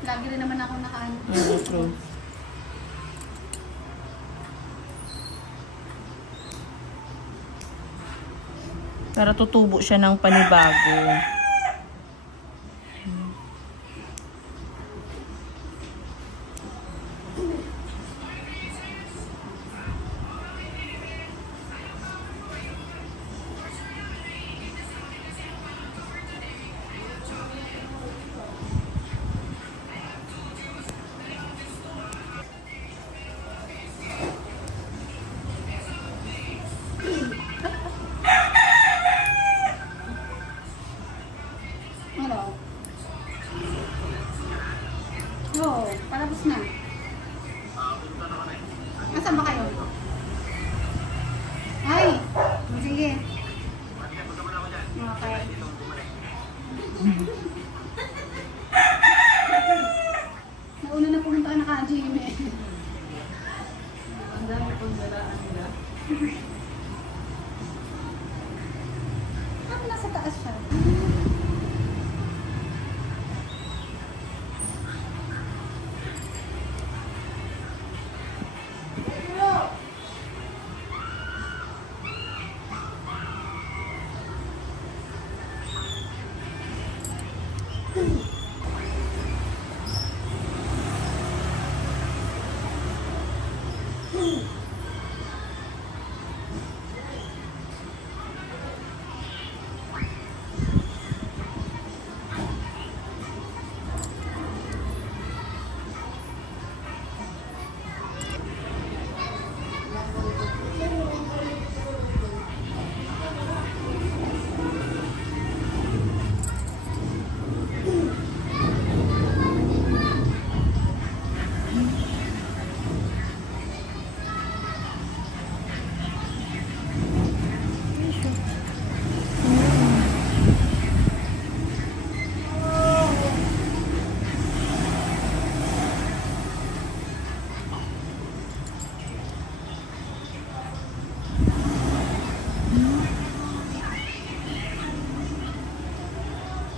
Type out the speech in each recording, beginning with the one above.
Lagi rin naman ako nakaano. True. Para tutubo siya ng panibago. Ano? Oo, palabas na. Nasaan ba kayo? Ay! Sige. Okay. Nauna na pumunta ka naka-gym eh. Ang dami pong dalaan nila. Ah, nasa taas siya.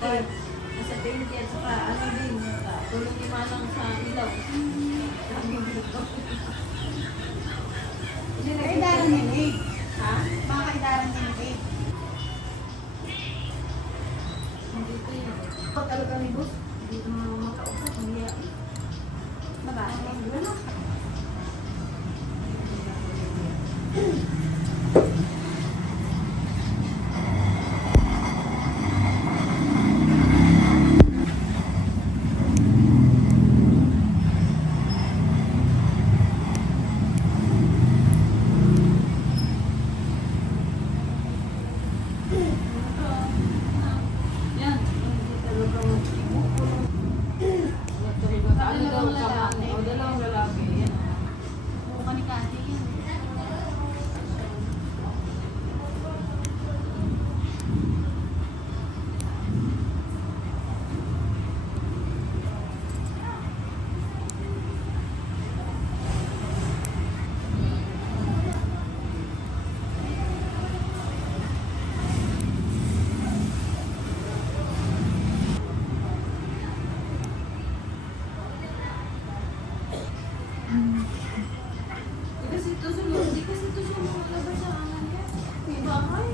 Nasa 20 at saka ano din, tulong ni Manang sa ilaw. Kaidaran niya eh. Ha? Mga kaidaran niya eh. Hindi ko yun. Pag talaga ni boss, hindi ko makausap. Hindi ako. Babae. Wala. Yan. Hindi talaga mag-ibo. Ano daw lalaki? O, dalawang lalaki. Yan. Oo, kanikati yan. Di kasi ito sunod. Di kasi ito siya makalabas sa angan niya. May bahay.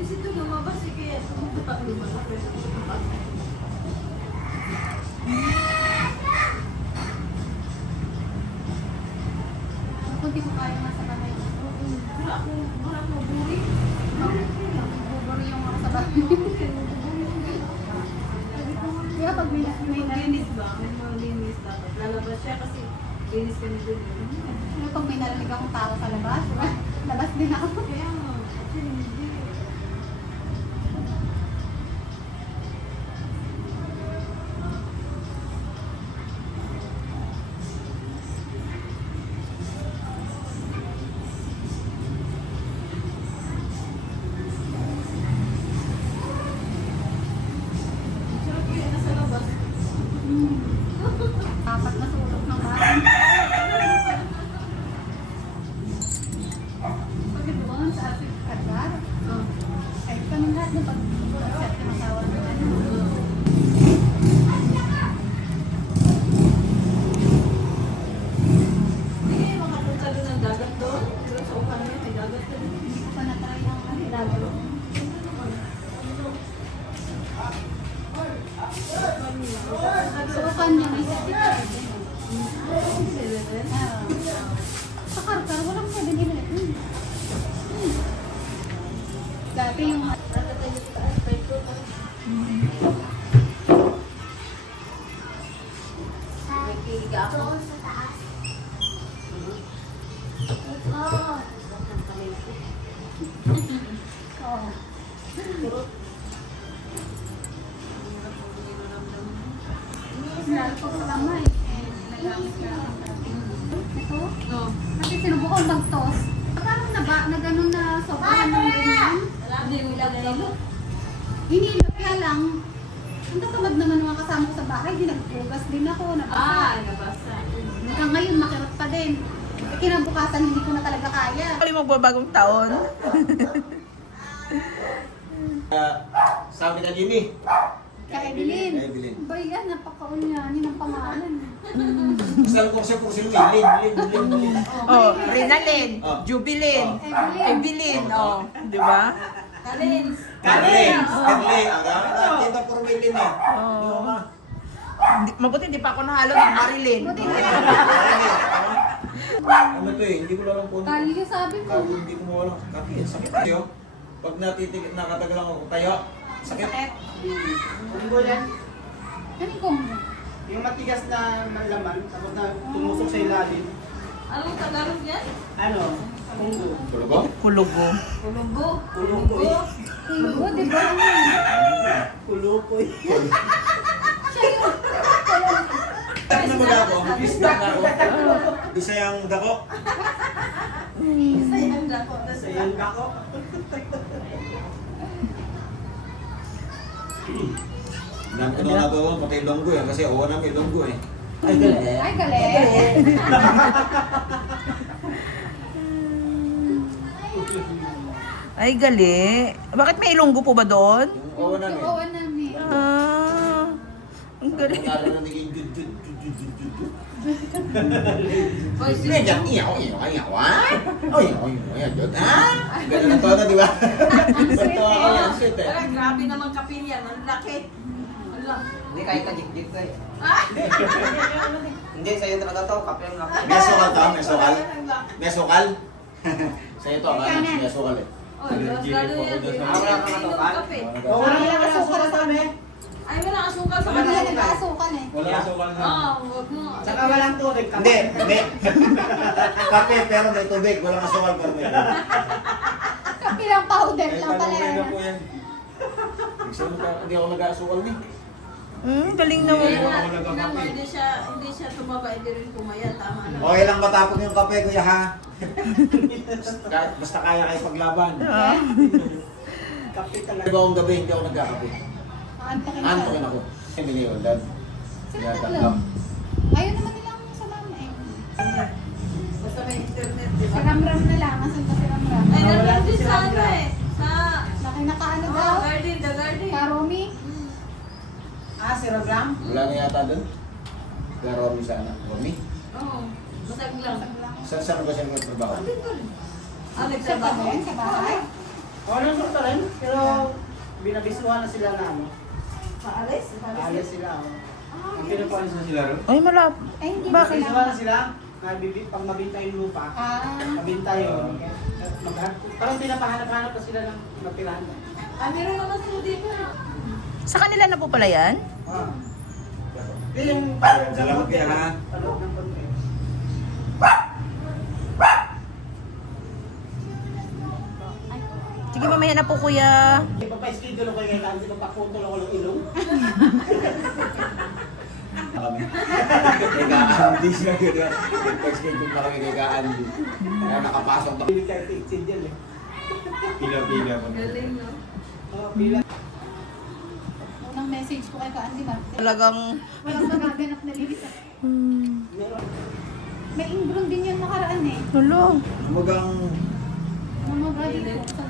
Kasi ito lumabas eh. Kaya sumunta lumalabas. Ako di ko kaya nga sa bahay. Wala akong maburi. Buburi yung mga sa bahay. Kaya pag may Linis ba? May mga linis dapat. Lalabas siya kasi linis ka nito. ano pag may narinig akong tao sa labas, labas din ako. Kaya nga. Actually, hindi. Sarap kaya nasa labas. Apat na sulok ng bahay. Pagkat doon, mo pag accept ng asawa mo. Hindi kayo makapunta doon ng dagat doon. Doon sa upan niya, may dagat doon. Hindi ko pa na-try ang ilago. So, paano yung isa dito? Sa Karkar, walang 7-Eleven. Dati yung... Oo. Sinalo ko sa kamay. Nagamit ka lang. Ito? No. Kasi sinubukan mag-toss. Parang na ganun na sobrang ng ganyan. Hindi mo ilagay. Hinilo kaya lang. Ang tatamad naman mga kasama ko sa bahay. Di nagpugas din ako. Nabasa. Nabasa. Hanggang ngayon makirot pa din. Kinabukasan hindi ko na talaga kaya. Kali magbabagong taon. Sabi na Jimmy. Kay Evelyn. Kay Evelyn. Ba yan, napakaunyanin ang pangalan. Sabi ko siya kung sino Lin. Oh, Rinalyn, Oh. Jubilin, Evelyn. Evelyn, oh, di ba? Kalins. Carlin. Carlin. Ang dami na. Tita puro may Lin eh. Oh. Mabuti hindi pa ako nahalo ng Marilyn. Buti na. Ano to eh, hindi ko lang po. Kalyo sabi ko. Hindi ko mawala. Kasi sakit tayo. Pag nakatagal ako tayo, sakit. Sakit. Kunggo yan. Ano kung? Yung matigas na laman, tapos na tumusok sa ilalim. Anong Tagalog yan? Ano? Kunggo. Tulugo? Kulugo. Kulunggo. Kulukoy. Kulgo, di ba? Kulukoy. Siya yun. Ano mo ako? Bisdak na ako. Bisayang dako. Sayang dako. Sayang ako. Nan ko na to, matay longgo eh. Kasi awa na may longgo eh. Ay, galing. Ay, galing. Ay, gali. Bakit may ilonggo po ba doon? Yung awa na Yung eh. awan namin. Ah, ang galing. Kung na naging jud. Boy, Medyo iyaw, ah. Oh, iyaw, jud. Ah, ganun na to na, di ba? Ito ako yan, shit eh. Parang grabe naman kapilyan. Ang laki. Ala. Hindi kahit kajik-jik ko eh. Ah! Hindi, sa'yo talaga to. Kape ang laki. Mesokal to, mesokal. Ang laki. Mesokal. Sa'yo to, kanan, mesokal eh. Oh, lalo yan. Wala kang katukan? Kape. Wala asukal sa kami. Ay, wala asukal sa Wala kanila. na nag-aasukan eh. Wala mesokal na. Oo, wag mo. Saka walang tubig. Hindi. Kape pero may tubig, walang mesokal pero may tubig. Kapi lang powder lang pala. yan. Hindi ako nag-aasukal ni. Galing Kaya naman. nga, tingnan mo, hindi siya tumaba, hindi rin pumaya. Tama na. Okay lang matapon yung kape, kuya ha? Basta kaya kayo paglaban. Kape talaga. Ibang gabi, hindi ako nagkakape. Aantakin Antokin ako. Emily Oldan. Sino tatlo? Ayaw naman nilang sa mama eh. Basta may internet, di Si ba? Ramram na lang. Asan pa si Ramram? Ay, Wala nandun din si sa Sandra. ano eh. Sa, Nakaano oh, daw? garden, the garden. Karomi? Ah, si Ragram? Wala na yata doon. Kaya Romy sa anak. Romy? Oo, basag lang. Saan ba siya nagtrabaho? Dito rin. Ah, Sa nagtrabaho? bahay? Sa bahay? Oo, nandun pa rin. Pero binabisuhan na sila na ano. Paalis? Alis sila. Oh. Ang pinapalis na sila rin. Ay, malap. Ay, hindi ba Bakit? Binabisuhan na sila. Pag mabinta yung lupa. Mabinta yung... Parang pinapahanap-hanap pa sila ng magtirahan. Ah, meron naman sila dito. Sa kanila na po pala yan? Ah. Yung... Salamat kaya ha. Ano ng konti. Sige, mamaya na po, kuya. Ipapaschedule ko kay Kansi, magpaputol ako ng ilong. Kami. Kay Ka-Andy siya. Pag-schedule pa kami kay Ka-Andy. Kaya nakapasok na. Hindi kahit i-exceed yan eh. Pila-pila mo. Galing, no? Oh, bilang. Unang message ko kay Kaandi ba? Talagang... Walang magaganap na linis. Meron. May ingrown din yan nakaraan eh. Hulo. Magang Mga gabi ko sa